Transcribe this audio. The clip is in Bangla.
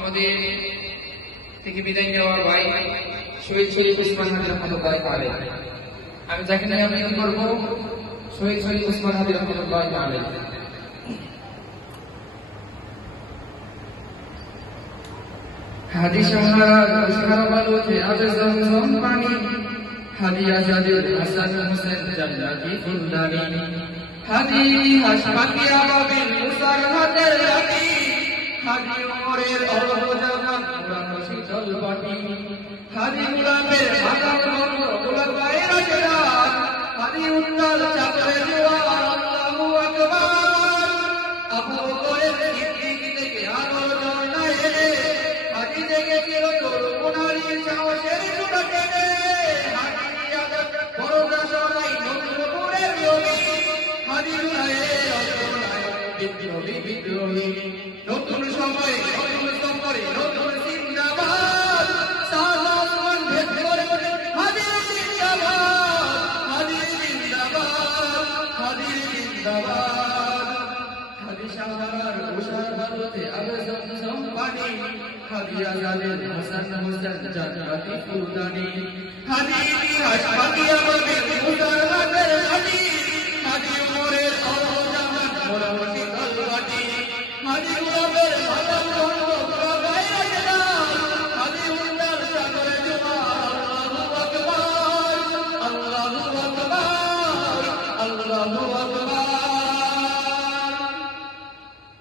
আমাদের থেকে বিদায় নেওয়া ভাই শহীদ শরীফ উসমান হাদি রহমতুল্লাহ আলাইহি। আমি যাকে নিয়ে আমি করব শহীদ শরীফ উসমান হাদি রহমতুল্লাহ আলাইহি। হাদি সাহারা বলতে আবে জমজম পানি, হাদি আজাদের হাসান হোসেন জান্নাতি ফুলদানি, হাদি হাসপাতি আবাবিল মুসার হাতের লাঠি, হাদি ওমরের অরব জামান পুরানো শীতল বাটি, হাদি গোলাপের আগাম বন্ধ গোলাপায়ে রাশেদার, হাদি উত্তাল চাদরে জোয়ার আল্লাহু আকবার, আবু বকরের সিদ্দিক থেকে আলো ঝর্ণায় এলে, হাদি থেকে ছিল তরুণারীর সাহসের চূড়া টেনে, হাদি আজাদ বড়দা সরাই নতুনপুরের বিয়োগী, হাদি জুলাইয়ের অজনায় বিদ্রোহী বিদ্রোহী, নতুন সময়ে নতুন সফরে নতুন জিন্দাবাদ, সালামান ভেদ করে হাদির জিন্দাবাদ, হাদির জিন্দাবাদ, হাদির জিন্দাবাদ, হাদি সাহারার উষার বালুতে আবে জমজম পানি, হাদি আজাদের হাসান হোসেন জান্নাতি ফুলদানি, হাদি